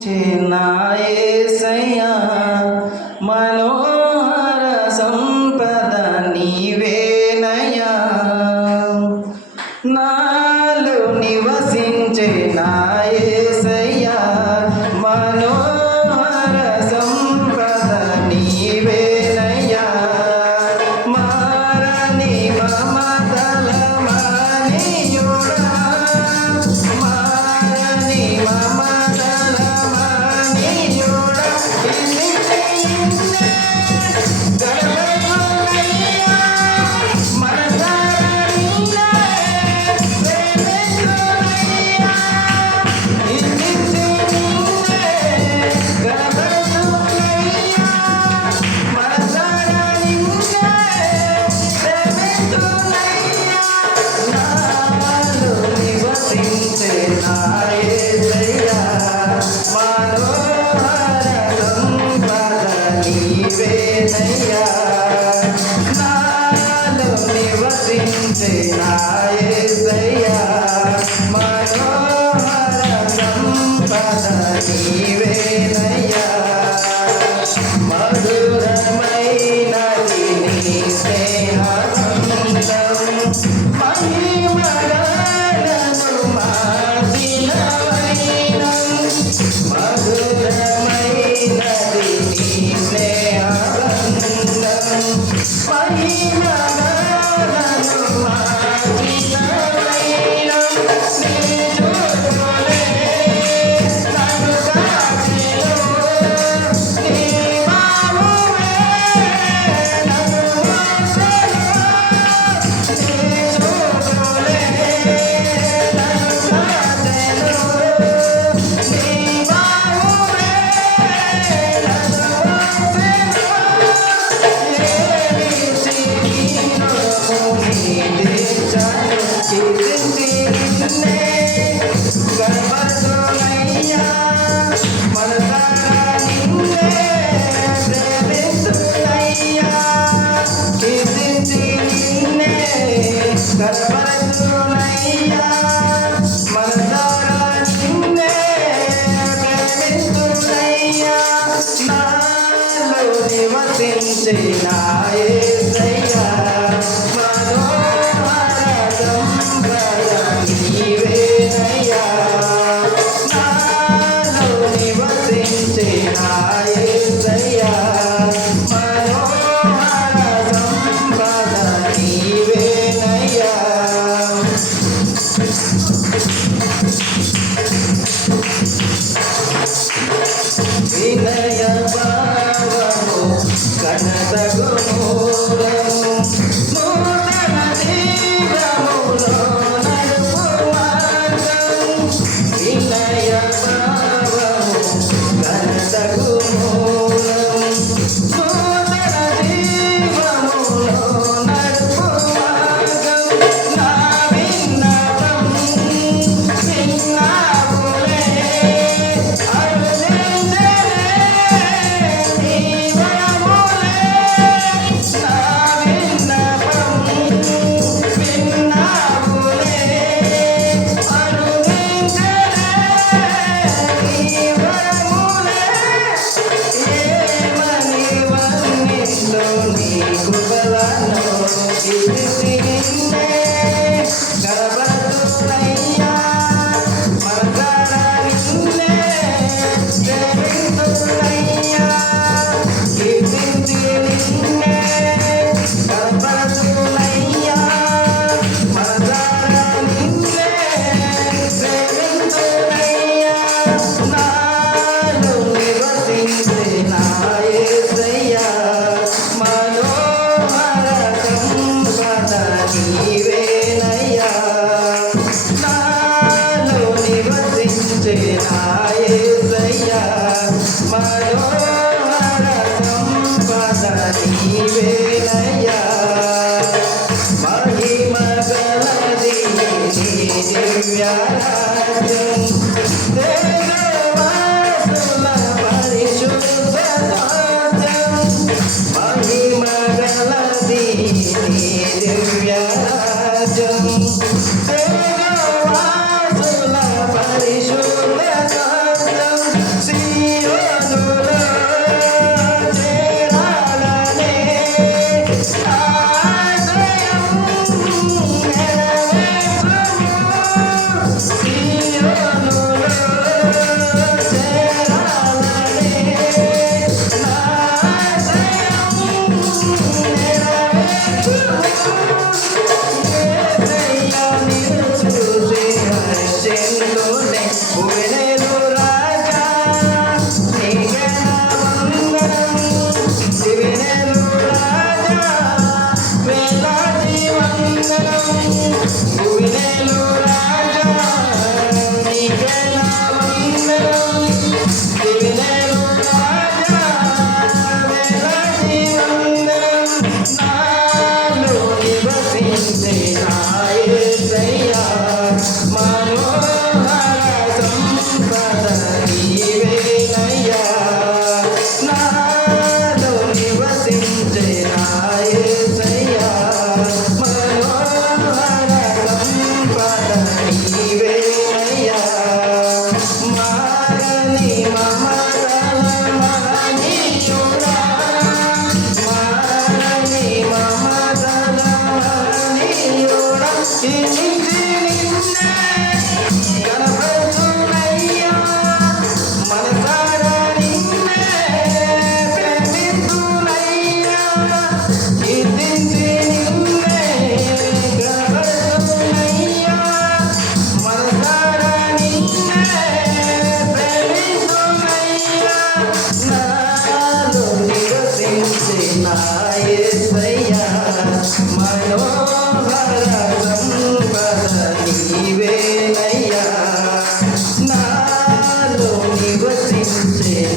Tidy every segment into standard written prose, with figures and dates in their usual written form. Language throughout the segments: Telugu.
నా యేసయ్యా మనోహర సంపద నీవేనయ్యా, నాలో నివసించే నా యేసయ్యా మనోహర సంపద నీవేనయ్యా, మారని మమతల మానియుడా, మారని మమతల మానియుడా, నివసించే నా యేసయ్యా మనోహర సంపద నీవేనయ్యా, మధురమైనది నీ స్నేహబంధం, మహిమగణము మార్చిన వైనం, మధురమైనది నీ స్నేహబంధం, నివసించే నా యేసయ్యా మనోహర సంపద నీవేనయ్యా, నాలో నివసించే నా యేసయ్యా మనోహర సంపద నీవేనయ్యా. వినయ భావము కనతగు మూలము, నూతన జీవములో నడుపు మార్గం, వినయ భావము కనతగు మూలము, నూతన జీవములో నడుపు మార్గం, నా విన్నపం విన్నావులే అరుణించలే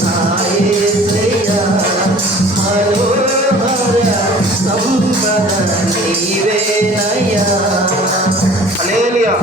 నా యేసయ్యా మనోహర సంపద నీవేనయ్యా. హల్లెలూయా.